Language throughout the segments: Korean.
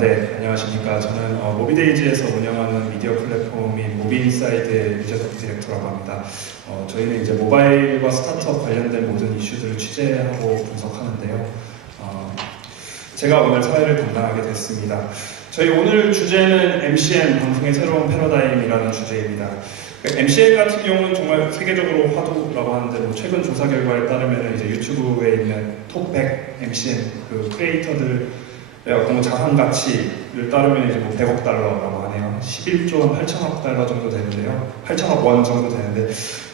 네, 안녕하십니까. 저는 모비데이즈에서 운영하는 미디어 플랫폼인 모비인사이드의 유재석 디렉터라고 합니다. 저희는 이제 모바일과 스타트업 관련된 모든 이슈들을 취재하고 분석하는데요. 제가 오늘 사회를 담당하게 됐습니다. 저희 오늘 주제는 MCN, 방송의 새로운 패러다임이라는 주제입니다. MCN 같은 경우는 정말 세계적으로 화두라고 하는데, 최근 조사 결과에 따르면 이제 유튜브에 있는 톱 100 MCN 그 크리에이터들의 어떤 자산 가치를 따르면 이제 100억 달러라고 하네요. 11조 8천억 달러 정도 되는데요. 8천억 원 정도 되는데,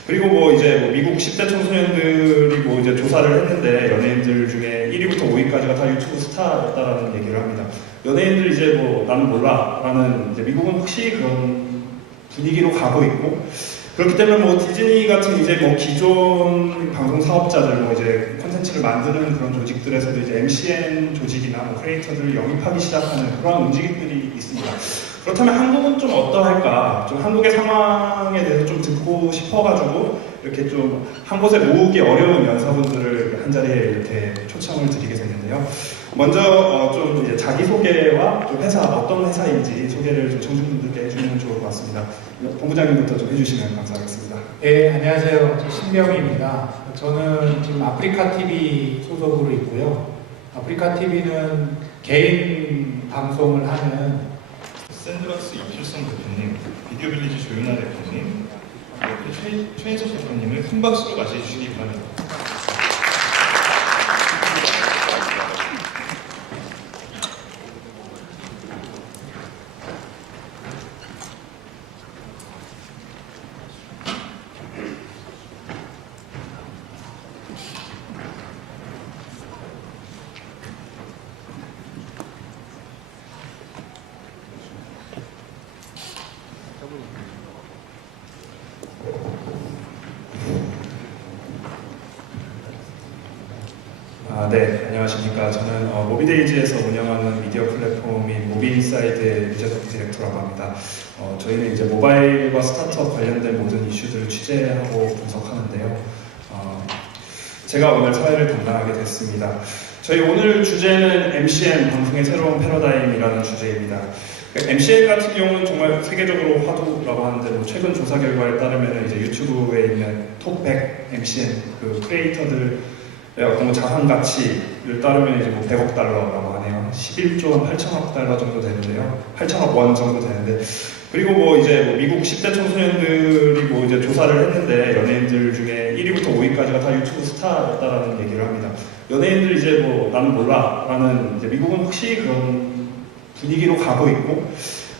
그리고 이제 미국 10대 청소년들이 이제 조사를 했는데, 연예인들 중에 1위부터 5위까지가 다 유튜브 스타였다라는 얘기를 합니다. 연예인들 이제 나는 몰라라는, 이제 미국은 확실히 그런 분위기로 가고 있고, 그렇기 때문에 디즈니 같은 이제 기존 방송 사업자들 이제 콘텐츠를 만드는 그런 조직들에서도 이제 MCN 조직이나 크리에이터들을 영입하기 시작하는 그런 움직임들이 있습니다. 그렇다면 한국은 좀 어떠할까? 좀 한국의 상황에 대해서 좀 듣고 싶어가지고 이렇게 좀 한 곳에 모으기 어려운 연사분들을 한 자리에 이렇게 초청을 드리게 됐는데요. 먼저 좀 이제 자기소개와 좀 회사, 어떤 회사인지 소개를 좀 청중분들께 해주면 좋을 것 같습니다. 본부장님부터 좀 해주시면 감사하겠습니다. 네, 안녕하세요. 저 신병입니다. 저는 지금 아프리카TV 소속으로 있고요. 아프리카TV는 개인 방송을 하는 샌드박스 이필성 대표님, 비디오 빌리지 조윤아 대표님, 옆에 최인석 대표님을 큰 박수로 맞이해주시기 바랍니다. 네, 안녕하십니까. 저는 모비데이즈에서 운영하는 미디어 플랫폼인 모비인사이드의 유재석 디렉터라고 합니다. 저희는 이제 모바일과 스타트업 관련된 모든 이슈들을 취재하고 분석하는데요. 제가 오늘 사회를 담당하게 됐습니다. 저희 오늘 주제는 MCN, 방송의 새로운 패러다임이라는 주제입니다. MCN 같은 경우는 정말 세계적으로 화두라고 하는데, 최근 조사 결과에 따르면 이제 유튜브에 있는 톱 100 MCN 그 크리에이터들의 어떤 자산 가치를 따르면 이제 100억 달러라고 하네요. 11조 8천억 달러 정도 되는데요. 8천억 원 정도 되는데, 그리고 이제 미국 10대 청소년들이 이제 조사를 했는데, 연예인들 중에 1위부터 5위까지가 다 유튜브 스타였다라는 얘기를 합니다. 연예인들 이제 나는 몰라라는, 이제 미국은 확실히 그런 분위기로 가고 있고,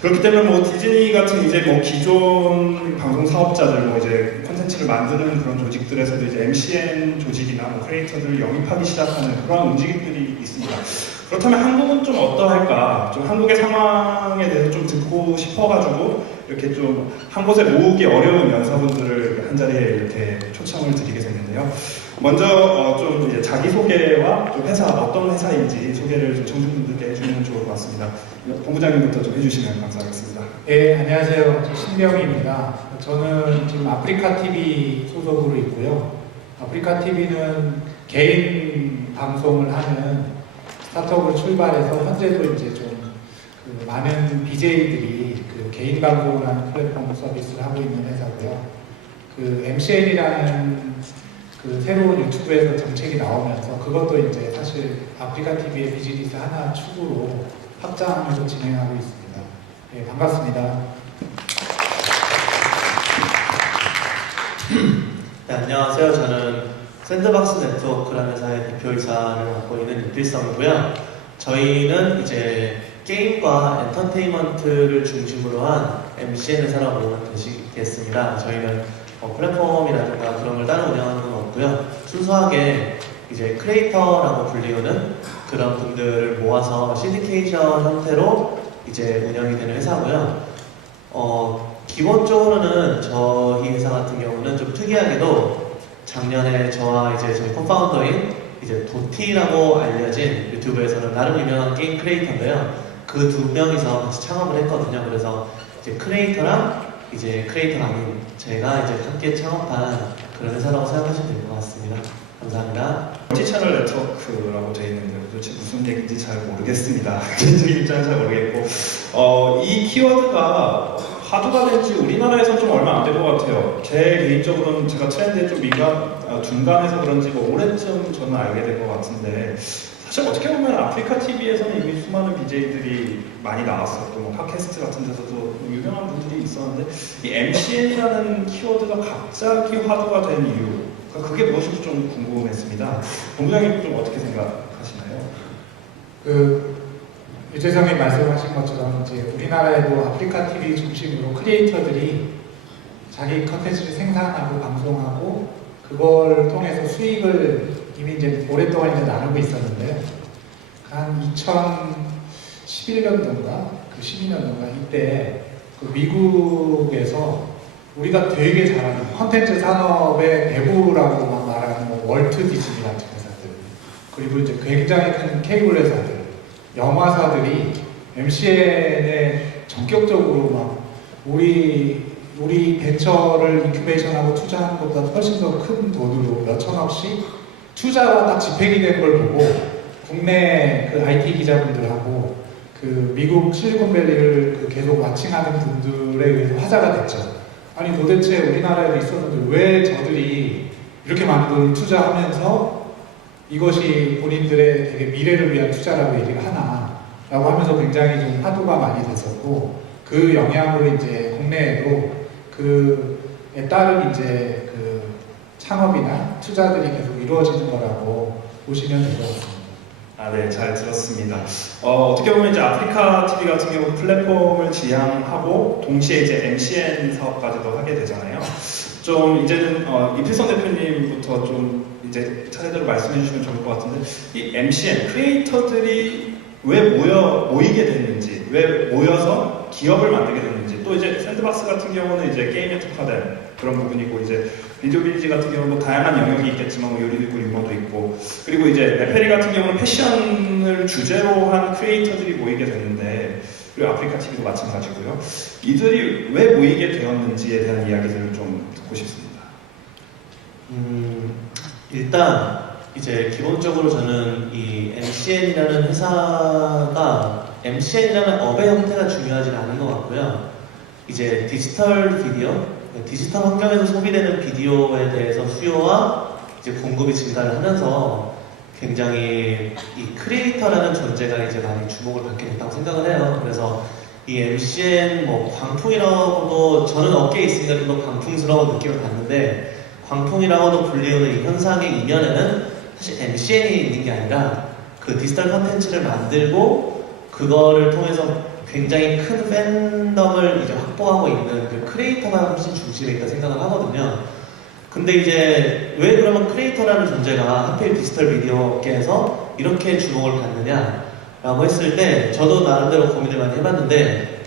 그렇기 때문에 디즈니 같은 이제 기존 방송 사업자들 이제 콘텐츠를 만드는 그런 조직들에서도 이제 MCN 조직이나 크리에이터들을 영입하기 시작하는 그런 움직임들이 있습니다. 그렇다면 한국은 좀 어떠할까? 좀 한국의 상황에 대해서 좀 듣고 싶어가지고 이렇게 좀 한 곳에 모으기 어려운 연사분들을 한 자리에 이렇게 초청을 드리게 됐는데요. 먼저 좀 이제 자기소개와 좀 회사, 어떤 회사인지 소개를 좀 청중분들께 해주면 좋을 것 같습니다. 본부장님부터 좀 해주시면 감사하겠습니다. 네, 안녕하세요. 저 신병입니다. 저는 지금 아프리카TV 소속으로 있고요. 아프리카TV는 개인 방송을 하는 스타트업으로 출발해서 현재도 이제 좀 많은 BJ들이 개인 방송을 하는 플랫폼 서비스를 하고 있는 회사고요. MCN이라는 새로운 유튜브에서 정책이 나오면서 그것도 이제 사실 아프리카TV의 비즈니스 하나 축으로 확장하면서 진행하고 있습니다. 네, 반갑습니다. 네, 안녕하세요. 저는 샌드박스 네트워크라는 회사의 대표이사를 맡고 있는 이필성이고요. 저희는 게임과 엔터테인먼트를 중심으로 한 MCN 회사라고 보면 되시겠습니다. 저희는 플랫폼이라든가 그런 걸 따로 운영하는 건 없고요. 순수하게 크리에이터라고 불리우는 그런 분들을 모아서 신디케이션 형태로 운영이 되는 회사고요. 기본적으로는 저희 회사 같은 경우는 좀 특이하게도 작년에 저와 저희 코파운더인 도티라고 알려진 유튜브에서는 나름 유명한 게임 크리에이터인데요. 그 두 명이서 같이 창업을 했거든요. 그래서 크리에이터랑 크리에이터가 아닌 제가 함께 창업한 그런 회사라고 생각하시면 될 것 같습니다. 감사합니다. 멀티채널 네트워크라고 되어 있는데 도대체 무슨 얘기인지 잘 모르겠습니다. 개인적인 입장은 잘 모르겠고 이 키워드가 화두가 된 지 우리나라에서 좀 얼마 안 된 것 같아요. 제 개인적으로는 제가 트렌드에 좀 둔감해서 그런지 뭐 올해쯤 저는 알게 된 것 같은데 사실 어떻게 보면 아프리카 TV에서는 이미 수많은 BJ들이 많이 나왔었고 뭐 팟캐스트 같은 데서도 유명한 분들이 있었는데 이 MCN이라는 키워드가 갑자기 화두가 된 이유 그게 무엇인지 좀 궁금했습니다. 본부장님 좀 어떻게 생각하시나요? 유재성이 말씀하신 것처럼 이제 우리나라에도 아프리카 TV 중심으로 크리에이터들이 자기 컨텐츠를 생산하고 방송하고 그걸 통해서 수익을 이미 이제 오랫동안 이제 나누고 있었는데요. 한 2011년도인가 12년도인가 이때 그 미국에서 우리가 되게 잘하는 컨텐츠 산업의 배부라고 막 말하는 뭐 월트 디즈니 같은 회사들 그리고 이제 굉장히 큰 케이블 회사들 영화사들이 MCN에 전격적으로 막 우리 벤처를 인큐베이션하고 투자하는 것보다 훨씬 더 큰 돈으로 몇천억씩 투자가 딱 집행이 된 걸 보고 국내 그 IT 기자분들하고 그 미국 실리콘밸리를 그 계속 와칭하는 분들에 의해서 화제가 됐죠. 아니 도대체 우리나라에도 있었는데 왜 저들이 이렇게 많은 돈을 투자하면서 이것이 본인들의 되게 미래를 위한 투자라고 얘기를 하나 라고 하면서 굉장히 좀 화두가 많이 됐었고 그 영향으로 이제 국내에도 그에 따른 이제 그 창업이나 투자들이 계속 이루어지는 거라고 보시면 될 것 같습니다. 네, 잘 들었습니다. 어떻게 보면 이제 아프리카 TV 같은 경우 플랫폼을 지향하고 동시에 이제 MCN 사업까지도 하게 되잖아요. 좀 이제는 이필성 대표님부터 좀 이제 차례대로 말씀해 주시면 좋을 것 같은데 이 MCN 크리에이터들이 왜 모이게 됐는지, 왜 모여서 기업을 만들게 됐는지, 또 이제 샌드박스 같은 경우는 이제 게임에 특화된 그런 부분이고 이제 비디오 빌리지 같은 경우는 뭐 다양한 영역이 있겠지만 뭐 요리도 있고 유머도 있고 그리고 이제 레페리 같은 경우는 패션을 주제로 한 크리에이터들이 모이게 됐는데 그리고 아프리카 TV도 마찬가지고요. 이들이 왜 모이게 되었는지에 대한 이야기들을 좀 듣고 싶습니다. 일단 이제 기본적으로 저는 이 MCN이라는 회사가 MCN이라는 업의 형태가 중요하지는 않은 것 같고요. 이제 디지털 비디오, 디지털 환경에서 소비되는 비디오에 대해서 수요와 이제 공급이 증가를 하면서 굉장히 이 크리에이터라는 존재가 이제 많이 주목을 받게 됐다고 생각을 해요. 그래서 이 MCN 뭐 광풍이라고도 저는 업계에 있으니까 좀 더 광풍스러운 느낌을 받는데 광풍이라고도 불리우는 이 현상의 이면에는 사실 MCN이 있는 게 아니라 그 디지털 컨텐츠를 만들고 그거를 통해서 굉장히 큰 팬덤을 이제 확보하고 있는 그 크리에이터가 훨씬 중심에 있다 생각을 하거든요. 근데 이제 왜 그러면 크리에이터라는 존재가 하필 디지털 미디어계에서 이렇게 주목을 받느냐라고 했을 때 저도 나름대로 고민을 많이 해봤는데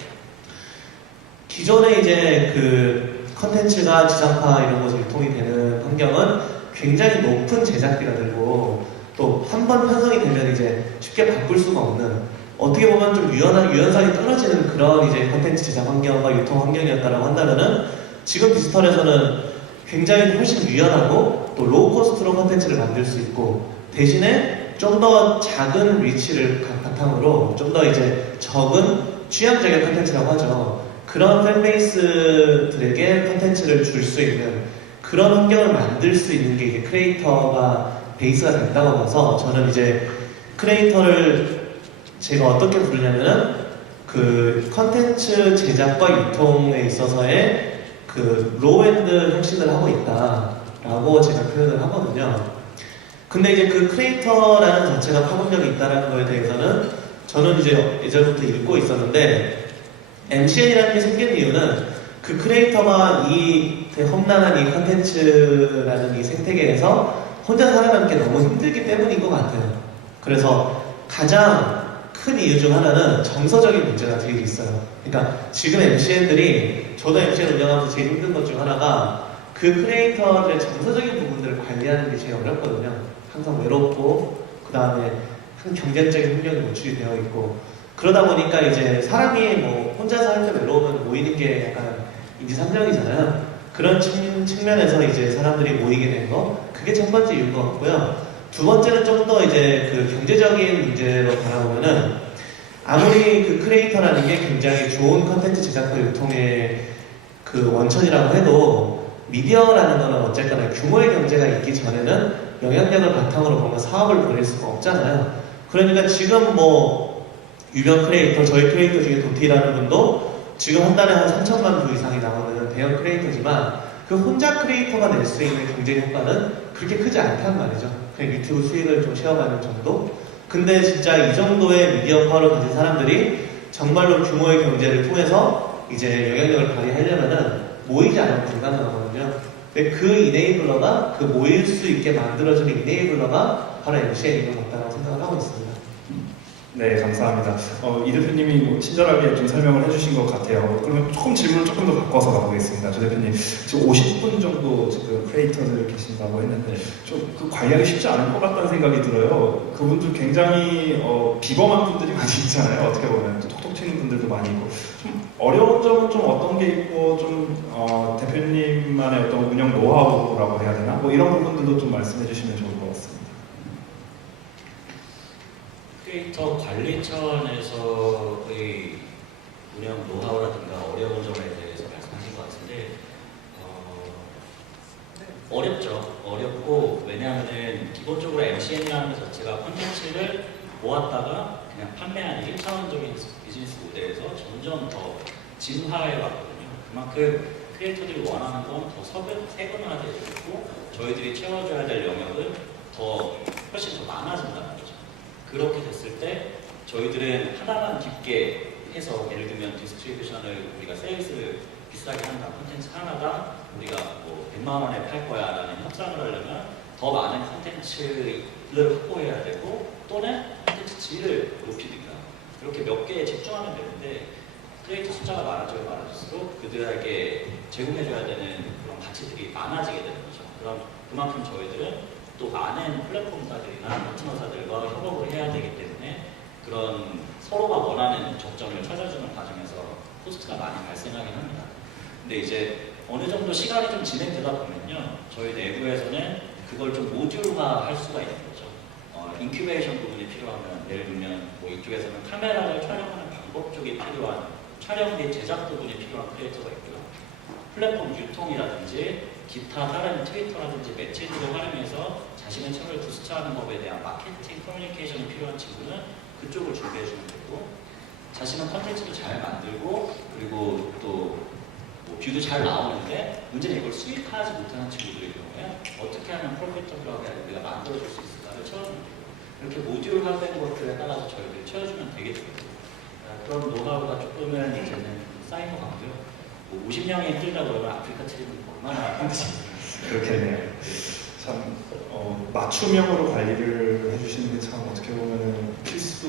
기존에 이제 그 컨텐츠가 지상파 이런 곳에 유통이 되는 환경은 굉장히 높은 제작비가 들고 또 한 번 편성이 되면 이제 쉽게 바꿀 수가 없는 어떻게 보면 좀 유연성이 떨어지는 그런 이제 컨텐츠 제작 환경과 유통 환경이었다라고 한다면은 지금 디지털에서는 굉장히 훨씬 유연하고 또 로우 코스트로 컨텐츠를 만들 수 있고 대신에 좀 더 작은 리치를 바탕으로 좀 더 이제 적은 취향 저격 컨텐츠라고 하죠. 그런 팬베이스들에게 컨텐츠를 줄 수 있는 그런 환경을 만들 수 있는 게 이제 크리에이터가 베이스가 된다고 봐서 저는 이제 크리에이터를 제가 어떻게 부르냐면은 그 컨텐츠 제작과 유통에 있어서의 그 로우엔드 혁신을 하고 있다라고 제가 표현을 하거든요. 근데 이제 그 크리에이터라는 자체가 파급력이 있다는 거에 대해서는 저는 이제 예전부터 읽고 있었는데 MCN이라는 게 생긴 이유는 그 크리에이터가 이 험난한 이 컨텐츠라는 이 생태계에서 혼자 살아남기 너무 힘들기 때문인 것 같아요. 그래서 가장 큰 이유 중 하나는 정서적인 문제가 되게 있어요. 그러니까 지금 MCN들이 저도 MCN 운영하면서 제일 힘든 것 중 하나가 그 크리에이터들의 정서적인 부분들을 관리하는 게 제일 어렵거든요. 항상 외롭고 그 다음에 경쟁적인 환경에 노출이 되어 있고 그러다 보니까 이제 사람이 뭐 혼자서 할 때 외로우면 모이는 게 약간 인지상정이잖아요. 그런 측면에서 이제 사람들이 모이게 된 거, 그게 첫 번째 이유인 것 같고요. 두 번째는 좀 더 이제 그 경제적인 문제로 바라보면은 아무리 그 크리에이터라는 게 굉장히 좋은 컨텐츠 제작과 유통의 그 원천이라고 해도 미디어라는 거는 어쨌거나 규모의 경제가 있기 전에는 영향력을 바탕으로 뭔가 사업을 벌일 수가 없잖아요. 그러니까 지금 뭐 유명 크리에이터, 저희 크리에이터 중에 도티라는 분도 지금 한 달에 한 3천만 뷰 이상이 나오는 대형 크리에이터지만 그 혼자 크리에이터가 낼 수 있는 경제 효과는 그렇게 크지 않단 말이죠. 그냥 유튜브 수익을 좀 쉐어받는 정도? 근데 진짜 이 정도의 미디어 파워를 가진 사람들이 정말로 규모의 경제를 통해서 이제 영향력을 발휘하려면은 모이지 않으면 불가능하거든요. 근데 그 이네이블러가, 그 모일 수 있게 만들어주는 이네이블러가 바로 MCN인 것 같다고 생각을 하고 있습니다. 네, 감사합니다. 이 대표님이 뭐 친절하게 좀 설명을 해주신 것 같아요. 그러면 질문을 조금 더 바꿔서 가보겠습니다. 조 대표님, 지금 50분 정도 지금 크리에이터들 계신다고 했는데 좀 그 관리하기 쉽지 않을 것 같다는 생각이 들어요. 그분들 굉장히 비범한 분들이 많이 있잖아요. 어떻게 보면 톡톡 튀는 분들도 많이 있고 좀 어려운 점은 좀 어떤 게 있고 좀 대표님만의 어떤 운영 노하우라고 해야 되나? 뭐 이런 부분들도 좀 말씀해 주시면 좋을 것 같습니다. 크리에이터 관리 차원에서의 운영 노하우라든가 어려운 점에 대해서 말씀하신 것 같은데 어렵죠. 어렵고 왜냐하면 기본적으로 MCN이라는 것 자체가 콘텐츠를 모았다가 그냥 판매하는 1차원적인 비즈니스 모델에서 점점 더 진화해 왔거든요. 그만큼 크리에이터들이 원하는 건 더 세분화되고 저희들이 채워줘야 될 영역은 훨씬 더 많아진다는 거죠. 그렇게 됐을 때 저희들은 하나만 깊게 해서 예를 들면 디스트리뷰션을 우리가 세일즈를 비싸게 한다. 콘텐츠 하나당 우리가 뭐 100만 원에 팔 거야 라는 협상을 하려면 더 많은 콘텐츠를 확보해야 되고 또는 콘텐츠 질을 높이든가 이렇게 몇 개에 집중하면 되는데 크리에이터 숫자가 많아질수록 그들에게 제공해줘야 되는 그런 가치들이 많아지게 되는 거죠. 그럼 그만큼 저희들은 또 많은 플랫폼사들이나 파트너사들과 협업을 해야 되기 때문에 그런 서로가 원하는 적점을 찾아주는 과정에서 코스트가 많이 발생하긴 합니다. 근데 이제 어느 정도 시간이 좀 진행되다 보면요, 저희 내부에서는 그걸 좀 모듈화 할 수가 있는 거죠. 인큐베이션 부분이 필요하면 예를 들면 뭐 이쪽에서는 카메라를 촬영하는 방법 쪽이 필요한 촬영 및 제작 부분이 필요한 크리에이터가 있고요. 플랫폼 유통이라든지 기타 다른 트위터라든지 매체들을 활용해서 자신의 채널을 부스트하는 법에 대한 마케팅 커뮤니케이션이 필요한 친구는 그쪽을 준비해 주면 되고 자신은 컨텐츠도 잘 만들고 그리고 또 뭐 뷰도 잘 나오는데 문제는 이걸 수익화하지 못하는 친구들의 경우에 어떻게 하면 프로피터블하게 우리가 만들어줄 수 있을까를 채워주면 되고 이렇게 모듈화된 것들에 따라서 저희들이 채워주면 되겠거든요. 그런 노하우가 조금은 이제는 쌓인 것 같고요. 뭐 50명이 힘들다 그러면 아프리카 TV는 얼마나 힘드신지 그렇겠네요. 참 맞춤형으로 관리를 해주시는 게 참 어떻게 보면 필수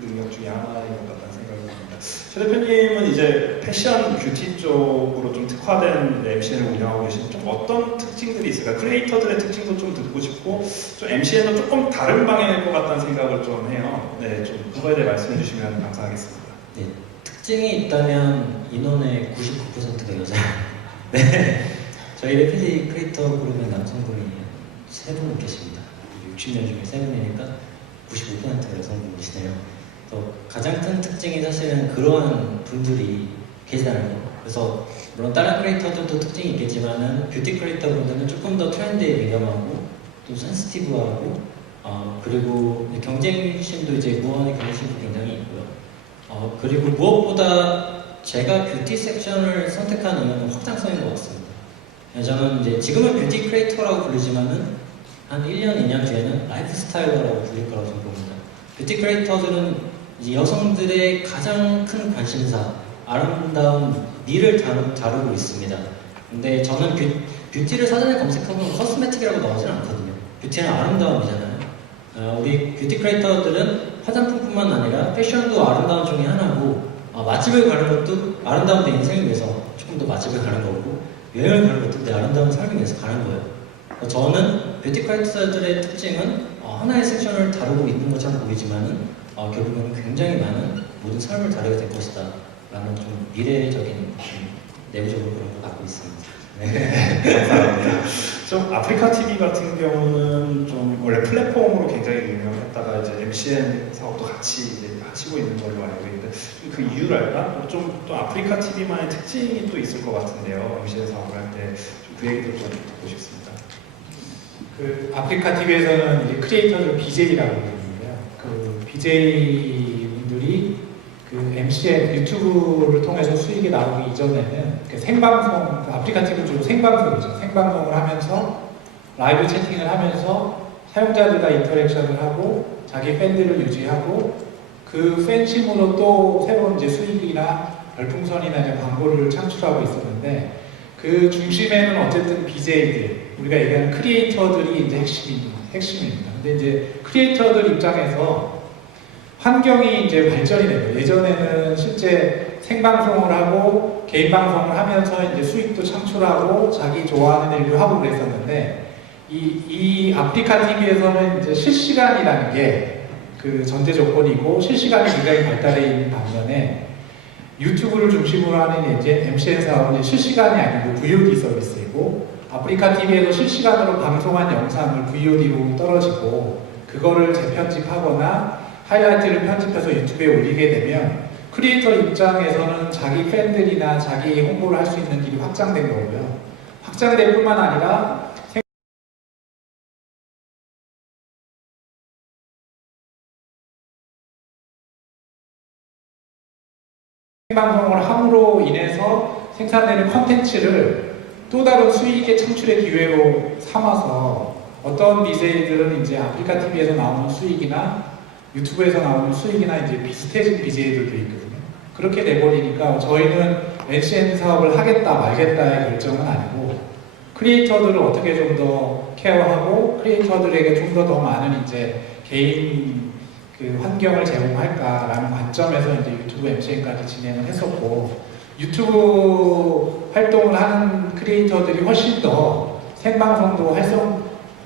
능력 중에 하나인 것 같다는 생각이 듭니다. 최 대표님은 이제 패션, 뷰티 쪽으로 좀 특화된 MCN을 운영하고 계신 좀 어떤 특징들이 있을까요? 크리에이터들의 특징도 좀 듣고 싶고 좀 MCN은 조금 다른 방향일 것 같다는 생각을 좀 해요. 네, 좀 그거에 대해 말씀해 주시면 감사하겠습니다. 네, 특징이 있다면 인원의 99%가 여자예요. 네, 저희 레피지 크리에이터 그룹의 남성분이 3분 계십니다. 60명 중에 3분이니까 95%가 여성분이시네요. 또 가장 큰 특징이 사실은 그러한 분들이 계시다는 거. 그래서 물론 다른 크리에이터들도 특징이 있겠지만은 뷰티 크리에이터 분들은 조금 더 트렌드에 민감하고 또 센시티브하고 그리고 경쟁심도 이제 무한의 경쟁심도 굉장히 있고요. 그리고 무엇보다 제가 뷰티 섹션을 선택한 이유는 확장성인 것 같습니다. 저는 이제 지금은 뷰티 크리에이터라고 부르지만은 한 1년, 2년 뒤에는 라이프 스타일러라고 부를 거라고 저는 봅니다. 뷰티 크리에이터들은 이제 여성들의 가장 큰 관심사, 아름다운 미를 다루고 있습니다. 근데 저는 뷰티를 사전에 검색하면 코스메틱이라고 나오진 않거든요. 뷰티는 아름다움이잖아요. 우리 뷰티 크리에이터들은 화장품뿐만 아니라 패션도 아름다운 중에 하나고 맛집을 가는 것도 아름다운 내 인생을 위해서 조금 더 맛집을 가는 거고 여행을 가는 것도 내 아름다운 삶을 위해서 가는 거예요. 저는 뷰티 크리에이터들의 특징은 하나의 섹션을 다루고 있는 것처럼 보이지만은 결국은 굉장히 많은 모든 삶을 다루게 될 것이다 라는 좀 미래적인 내부적으로 그런 걸 갖고 있습니다. 감사합니다. 좀 아프리카 TV 같은 경우는 좀 원래 플랫폼으로 굉장히 유명했다가 이제 MCN 사업도 같이 이제 하시고 있는 걸로 알고 있는데 그 이유를 알까? 좀 또 아프리카 TV만의 특징이 또 있을 것 같은데요. MCN 사업을 할 때 그 얘기도 좀 듣고 싶습니다. 그 아프리카 TV에서는 이제 크리에이터들 BJ라고 부르는데요. 그 BJ 분들이 그 MCN 유튜브를 통해서 수익이 나오기 이전에는 생방송, 그 아프리카 TV는 주로 생방송이죠. 생방송을 하면서 라이브 채팅을 하면서 사용자들과 인터랙션을 하고 자기 팬들을 유지하고 그 팬심으로 또 새로운 이제 수익이나 별풍선이나 이제 광고를 창출하고 있었는데 그 중심에는 어쨌든 BJ들, 우리가 얘기하는 크리에이터들이 이제 핵심입니다. 근데 이제 크리에이터들 입장에서 환경이 이제 발전이 돼요. 예전에는 실제 생방송을 하고 개인 방송을 하면서 이제 수익도 창출하고 자기 좋아하는 일도 하고 그랬었는데 이 아프리카 TV에서는 이제 실시간이라는 게 그 전제 조건이고 실시간이 굉장히 발달해 있는 반면에 유튜브를 중심으로 하는 이제 MCN 사업은 이제 실시간이 아니고 VOD 서비스이고 아프리카 TV에서 실시간으로 방송한 영상을 VOD로 떨어지고 그거를 재편집하거나 하이라이트를 편집해서 유튜브에 올리게 되면 크리에이터 입장에서는 자기 팬들이나 자기 홍보를 할 수 있는 길이 확장된 거고요. 확장될 뿐만 아니라 생방송을 함으로 인해서 생산되는 컨텐츠를 또 다른 수익의 창출의 기회로 삼아서 어떤 BJ들은 이제 아프리카 TV에서 나오는 수익이나 유튜브에서 나오는 수익이나 이제 비슷해진 BJ들도 있거든요. 그렇게 돼버리니까 저희는 MCN 사업을 하겠다 말겠다의 결정은 아니고 크리에이터들을 어떻게 좀 더 케어하고 크리에이터들에게 좀 더 많은 이제 개인 그 환경을 제공할까라는 관점에서 이제 유튜브 MCN까지 진행을 했었고 유튜브 활동을 하는 크리에이터들이 훨씬 더 생방송도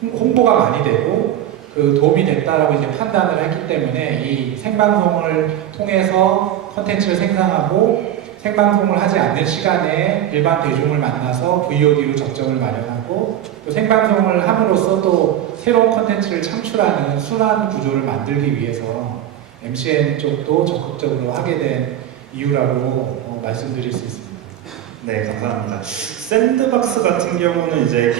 홍보가 많이 되고 그 도움이 됐다라고 이제 판단을 했기 때문에 이 생방송을 통해서 컨텐츠를 생산하고 생방송을 하지 않는 시간에 일반 대중을 만나서 VOD로 접점을 마련하고 또 생방송을 함으로써 또 새로운 컨텐츠를 창출하는 순환 구조를 만들기 위해서 MCN 쪽도 적극적으로 하게 된 이유라고 말씀드릴 수 있습니다. 네, 감사합니다. 샌드박스 같은 경우는 이제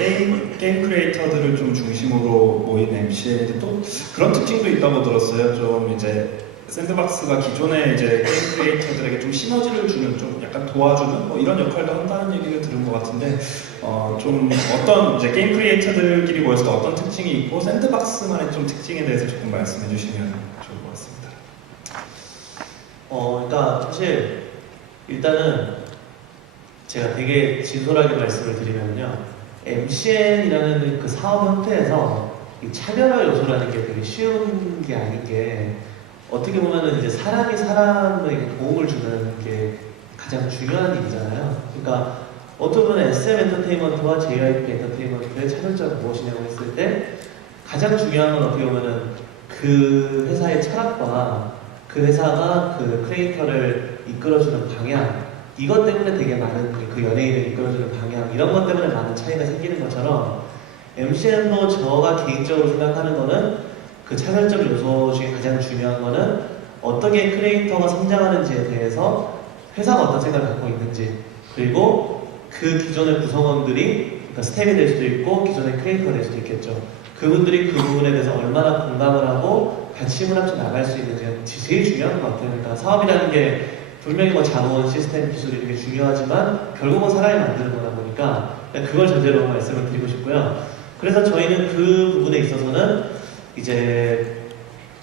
게임 크리에이터들을 좀 중심으로 모인 MCN인데 또 그런 특징도 있다고 들었어요. 좀 이제 샌드박스가 기존의 이제 게임 크리에이터들에게 좀 시너지를 주는, 좀 약간 도와주는 뭐 이런 역할도 한다는 얘기를 들은 것 같은데 좀 어떤 이제 게임 크리에이터들끼리 모였을 때 어떤 특징이 있고 샌드박스만의 좀 특징에 대해서 조금 말씀해 주시면 좋을 것 같습니다. 그러니까 사실 일단은 제가 되게 진솔하게 말씀을 드리면요, MCN이라는 그 사업 형태에서 이 차별화 요소라는 게 되게 쉬운 게 아닌 게, 어떻게 보면은 이제 사람이 사람에게 도움을 주는 게 가장 중요한 일이잖아요. 그러니까 어떻게 보면 SM 엔터테인먼트와 JYP 엔터테인먼트의 차별점이 무엇이냐고 했을 때 가장 중요한 건 어떻게 보면은 그 회사의 철학과 그 회사가 그 크리에이터를 이끌어주는 방향, 이것 때문에 되게 많은 그 연예인을 이끌어주는 방향, 이런 것 때문에 많은 차이가 생기는 것처럼 MCN도 저가 개인적으로 생각하는 거는 그 차별적 요소 중에 가장 중요한 거는 어떻게 크리에이터가 성장하는지에 대해서 회사가 어떤 생각을 갖고 있는지, 그리고 그 기존의 구성원들이, 그러니까 스텝이 될 수도 있고 기존의 크리에이터가 될 수도 있겠죠. 그분들이 그 부분에 대해서 얼마나 공감을 하고 같이 힘을 합쳐 나갈 수 있는지가 제일 중요한 것 같아요. 그러니까 사업이라는 게 분명히 뭐 자본, 시스템, 기술이 되게 중요하지만 결국은 사람이 만드는 거다 보니까 그걸 전제로 말씀을 드리고 싶고요. 그래서 저희는 그 부분에 있어서는 이제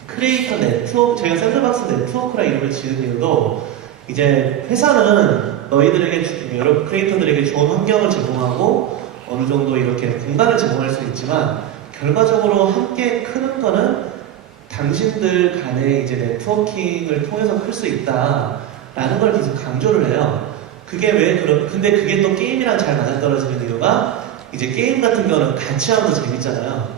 크리에이터 네트워크, 저희가 샌드박스 네트워크라 이름을 지은 이유도, 이제 회사는 너희들에게, 여러 크리에이터들에게 좋은 환경을 제공하고 어느 정도 이렇게 공간을 제공할 수 있지만 결과적으로 함께 크는 거는 당신들 간의 이제 네트워킹을 통해서 클 수 있다라는 걸 계속 강조를 해요. 그게 왜 근데 그게 또 게임이랑 잘 맞아떨어지는 이유가, 이제 게임 같은 경우는 같이 하면 더 재밌잖아요.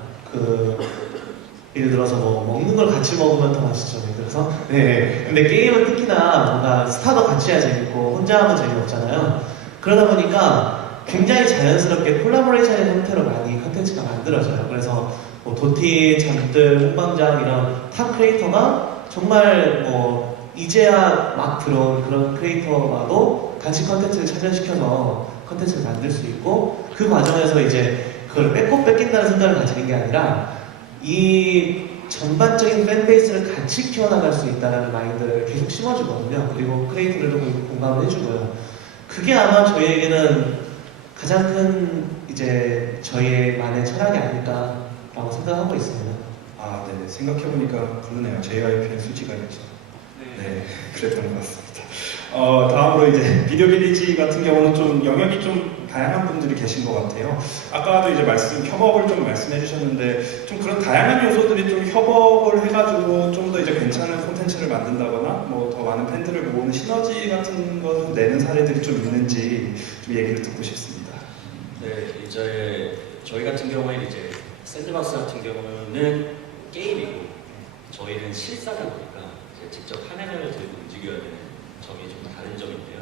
예를 들어서 뭐 먹는 걸 같이 먹으면 더 맛있죠. 예를 들어서. 네. 근데 게임은 특히나 뭔가 스타도 같이 해야 재밌고 혼자 하면 재미없잖아요. 그러다 보니까 굉장히 자연스럽게 콜라보레이션의 형태로 많이 컨텐츠가 만들어져요. 그래서 뭐 도티, 잠들, 홍방장 이런 탑 크리에이터가 정말 뭐 이제야 막 들어온 그런 크리에이터와도 같이 컨텐츠를 차별시켜서 컨텐츠를 만들 수 있고 그 과정에서 이제 그걸 뺏고 뺏긴다는 생각을 가지는 게 아니라 이 전반적인 팬베이스를 같이 키워나갈 수 있다는 마인드를 계속 심어주거든요. 그리고 크리에이터들도 공감을 해주고요. 그게 아마 저희에게는 가장 큰 이제 저희만의 철학이 아닐까라고 생각하고 있습니다. 아, 네. 생각해보니까 그러네요. JYP의 수지가 있죠. 네, 그랬던 것 같습니다. 다음으로 이제 비디오 빌리지 같은 경우는 좀 영역이 좀 다양한 분들이 계신 것 같아요. 아까도 이제 협업을 좀 말씀해 주셨는데 좀 그런 다양한 요소들이 좀 협업을 해가지고 좀 더 이제 괜찮은 콘텐츠를 만든다거나 뭐 더 많은 팬들을 모으는 시너지 같은 거 내는 사례들이 좀 있는지 좀 얘기를 듣고 싶습니다. 네, 이제 저희 같은 경우에는 이제 샌드박스 같은 경우는 게임이고 저희는 실사다 보니까 이제 직접 카메라를 들고 움직여야 되는 점이 좀 다른 점인데요.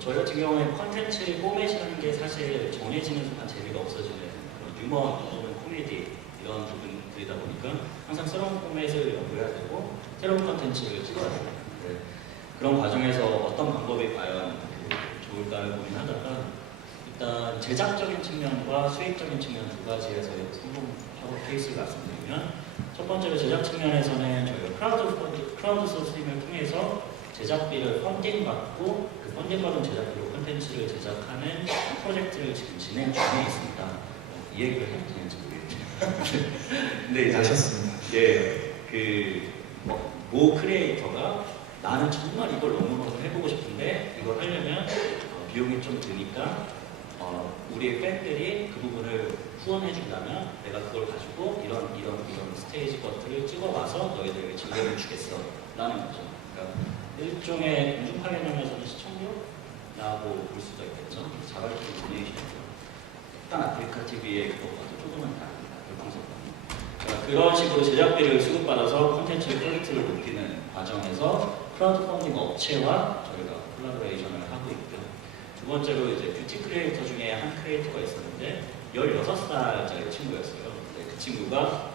저희 같은 경우에는 컨텐츠 포맷이라는 게 사실 정해지는 순간 재미가 없어지는 그런 유머 또는 코미디 이런 부분들이다 보니까 항상 새로운 포맷을 연구해야 되고 새로운 컨텐츠를 찍어야 돼요. 네. 그런 과정에서 어떤 방법이 과연 좋을까를 고민하다가 일단 제작적인 측면과 수익적인 측면 두 가지에서 성공 협업 케이스를 말씀드리면 첫 번째로 제작 측면에서는 저희가 크라우드 소싱을 통해서 제작비를 펀딩 받고 그 펀딩 받은 제작비로 콘텐츠를 제작하는 프로젝트를 지금 진행 중에 있습니다. 이 얘기를 해도 되는지 모르겠네요. 근데 이제 하셨습니다. 예, 모 크리에이터가 나는 정말 이걸 너무너무 해보고 싶은데 이걸 하려면 비용이 좀 드니까 우리의 팬들이 그 부분을 후원해준다면 내가 그걸 가지고 이런 스테이지 것들을 찍어와서 너희들에게 즐거움을 주겠어 라는 거죠. 그러니까 일종의 공중파개념에서는 시청료라고 볼 수도 있겠죠. 자발적 도네이션이죠. 일단 아프리카 TV의 그것과도 조금은 다릅니다. 그 방송과는. 그러니까 그런 식으로 제작비를 수급받아서 콘텐츠 퀄리티를 높이는 과정에서 크라우드 펀딩 업체와 저희가 콜라보레이션을 하고 있고요. 두 번째로 이제 뷰티 크리에이터 중에 한 크리에이터가 있었는데 16살짜리 친구였어요. 근데 그 친구가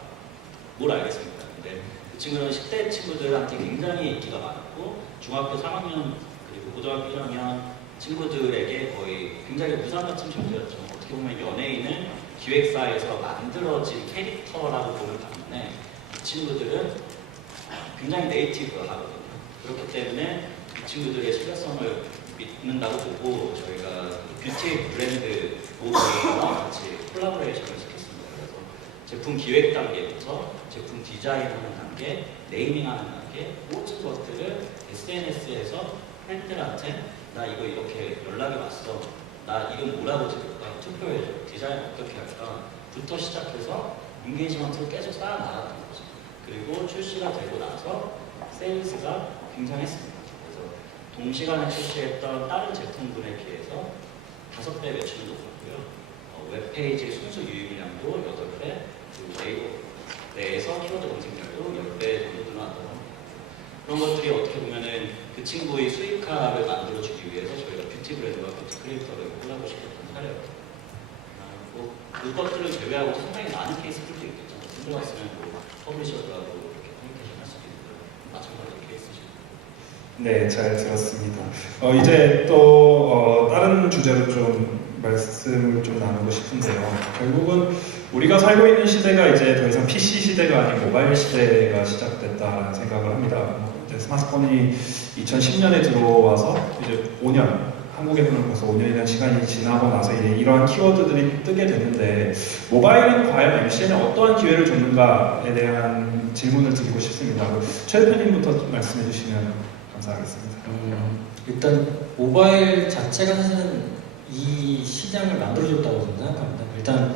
뭘 알겠습니까? 근데 그 친구는 10대 친구들한테 굉장히 인기가 많았고 중학교 3학년 그리고 고등학교 1학년 친구들에게 거의 굉장히 우상 같은 존재였죠. 어떻게 보면 연예인은 기획사에서 만들어진 캐릭터라고 보는 반면에 이 친구들은 굉장히 네이티브하거든요. 그렇기 때문에 이 친구들의 실력성을 믿는다고 보고 저희가 뷰티 브랜드 모델과 같이 콜라보레이션을 시켰습니다. 그래서 제품 기획 단계부터 제품 디자인하는 단계, 네이밍하는 단계 모든 것들을 SNS에서 팬들한테 나 이거 이렇게 연락이 왔어. 나 이건 뭐라고 찍을까? 투표해줘. 디자인 어떻게 할까? 부터 시작해서 인게이지먼트를 계속 쌓아 나갔던 거죠. 그리고 출시가 되고 나서 세일즈가 굉장했습니다. 그래서 동시간에 출시했던 다른 제품군에 비해서 5배 매출이 높았고요. 웹페이지 순수 유입량도 8배, 그리고 네이버 내에서 키워드 검색량도 10배 정도 늘어났다고 합니다. 그런 것들이 어떻게 보면은 그 친구의 수익화를 만들어주기 위해서 저희가 뷰티 브랜드와 뷰티 크리에이터를 콜라보시켰던 사례였고 그것들을 제외하고 상당히 많은 케이스들도 있겠죠. 샌드박스는 퍼블리셔들하고 이렇게 커뮤니케이션 할 수도 있고요. 마찬가지 케이스죠. 네, 잘 들었습니다. 이제 또 다른 주제로 좀 말씀을 좀 나누고 싶은데요. 결국은 우리가 살고 있는 시대가 이제 더 이상 PC 시대가 아닌 모바일 시대가 시작됐다는 생각을 합니다. 이제 스마트폰이 2010년에 들어와서 이제 5년, 한국에서는 벌써 5년이라는 시간이 지나고 나서 이제 이러한 키워드들이 뜨게 됐는데 모바일은 과연 MCN에 어떠한 기회를 줬는가에 대한 질문을 드리고 싶습니다. 최 대표님부터 말씀해 주시면 감사하겠습니다. 일단 모바일 자체가 사실은 이 시장을 만들어줬다고 저는 생각합니다. 일단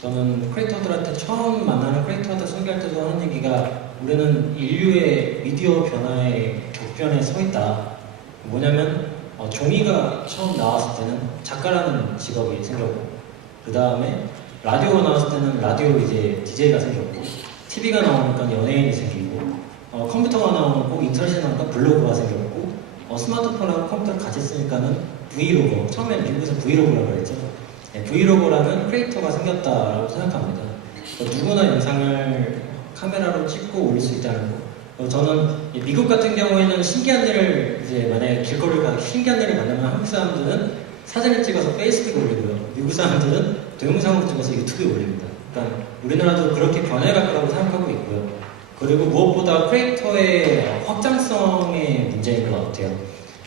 저는 크리에이터들한테 처음 만나는 크리에이터들 소개할 때도 하는 얘기가 우리는 인류의 미디어 변화의 격변에 서 있다. 뭐냐면 종이가 처음 나왔을 때는 작가라는 직업이 생겼고 그 다음에 라디오가 나왔을 때는 라디오 이제 DJ가 생겼고 TV가 나오니까 연예인이 생기고 컴퓨터가 나오면 꼭 인터넷이 나오니까 블로그가 생겼고 스마트폰하고 컴퓨터를 같이 쓰니까는 브이로거, 처음에 미국에서 브이로그라고 그랬죠. 네, 브이로거라는 크리에이터가 생겼다라고 생각합니다. 누구나 영상을 카메라로 찍고 올릴 수 있다는 거. 저는 미국 같은 경우에는 신기한 일을 이제 만약에 길거리를 가서 신기한 일을 만나면 한국 사람들은 사진을 찍어서 페이스북에 올리고요. 미국 사람들은 동영상으로 찍어서 유튜브에 올립니다. 그러니까 우리나라도 그렇게 변해갈 거라고 생각하고 있고요. 그리고 무엇보다 크리에이터의 확장성의 문제인 것 같아요.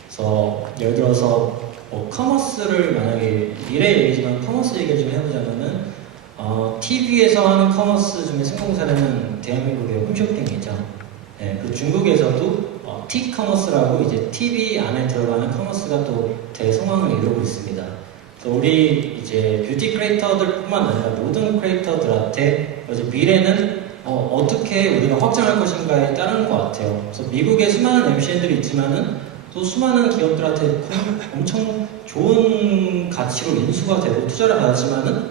그래서 예를 들어서 커머스를 만약에 미래 얘기지만 커머스 얘기를 좀 해보자면은 TV에서 하는 커머스 중에 성공 사례는 대한민국의 홈쇼핑이죠. 네, 그 중국에서도 T커머스라고 이제 TV 안에 들어가는 커머스가 또 대성황을 이루고 있습니다. 그래서 우리 이제 뷰티 크리에이터들뿐만 아니라 모든 크리에이터들한테 이제 미래는 어떻게 우리가 확장할 것인가에 따른 것 같아요. 그래서 미국에 수많은 MCN들이 있지만은 또 수많은 기업들한테 엄청 좋은 가치로 인수가 되고 투자를 받았지만은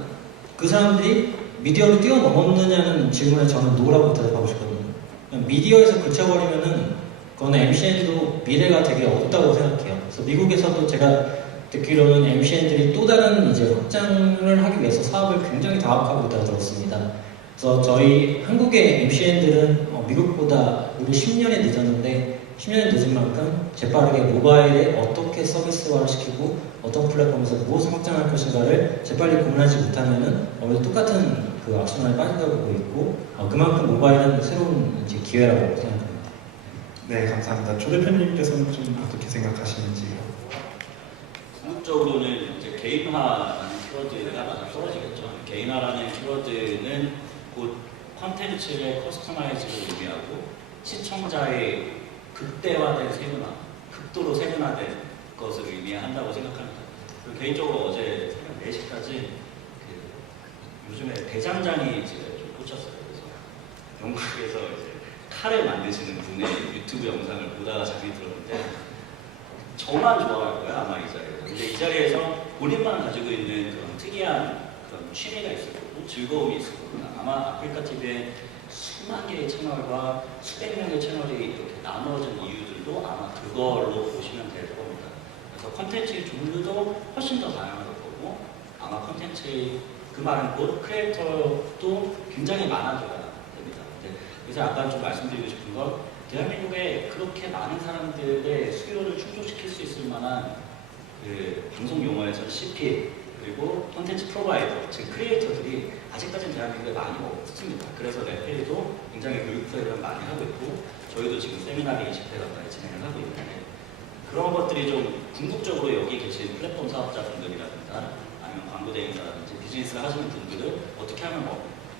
그 사람들이 미디어로 뛰어넘었느냐는 질문에 저는 노라고 대답하고 싶거든요. 미디어에서 그쳐버리면은 그건 MCN도 미래가 되게 어둡다고 생각해요. 그래서 미국에서도 제가 듣기로는 MCN들이 또 다른 이제 확장을 하기 위해서 사업을 굉장히 다각하고 있다고 들었습니다. 그래서 저희 한국의 MCN들은 미국보다 우리 10년이 늦었는데 10년이 늦은 만큼 재빠르게 모바일에 어떻게 서비스화를 시키고 어떤 플랫폼에서 무엇을 확장할 것인가를 재빨리 고민하지 못하면은 똑같은 그 악순환에 빠져가고 있고 그만큼 모바일은 새로운 이제 기회라고 생각합니다. 네, 감사합니다. 조 대표님께서는 좀 어떻게 생각하시는지요? 궁극적으로는 이제 개인화라는 키워드가 맞아 떨어지겠죠. 개인화라는 키워드는 곧 컨텐츠의 커스터마이징을 의미하고 시청자의 극대화된 세분화, 극도로 세분화된 것을 의미한다고 생각합니다. 그리고 개인적으로 어제 새벽 4시까지 요즘에 대장장이 집에 좀 꽂혔어요. 그래서 영국에서 이제 칼을 만드시는 분의 유튜브 영상을 보다가 잠이 들었는데 저만 좋아할 거예요, 아마 이 자리에서. 근데 이 자리에서 본인만 가지고 있는 그런 특이한 그런 취미가 있을 거고 즐거움이 있을 거구나. 아마 아프리카 TV에 수만 개의 채널과 수백 명의 채널이 이렇게 나누어진 이유들도 아마 그걸로 보시면 될 겁니다. 그래서 컨텐츠의 종류도 훨씬 더 다양할 거고 아마 컨텐츠의 그 말은 곧 크리에이터도 굉장히 많아져야 됩니다. 그래서 아까 좀 말씀드리고 싶은 건 대한민국에 그렇게 많은 사람들의 수요를 충족시킬 수 있을 만한 그 방송 용어에서 CP 그리고 콘텐츠 프로바이더, 즉 크리에이터들이 아직까지는 대한민국에 많이 없습니다. 그래서 랩페이도 굉장히 교육 프로그램을 많이 하고 있고 저희도 지금 세미나리 20회 가까이 진행을 하고 있는데 그런 것들이 좀 궁극적으로 여기 계신 플랫폼 사업자분들이라든가 아니면 광고 대행사라든지 비즈니스를 하시는 분들은 어떻게 하면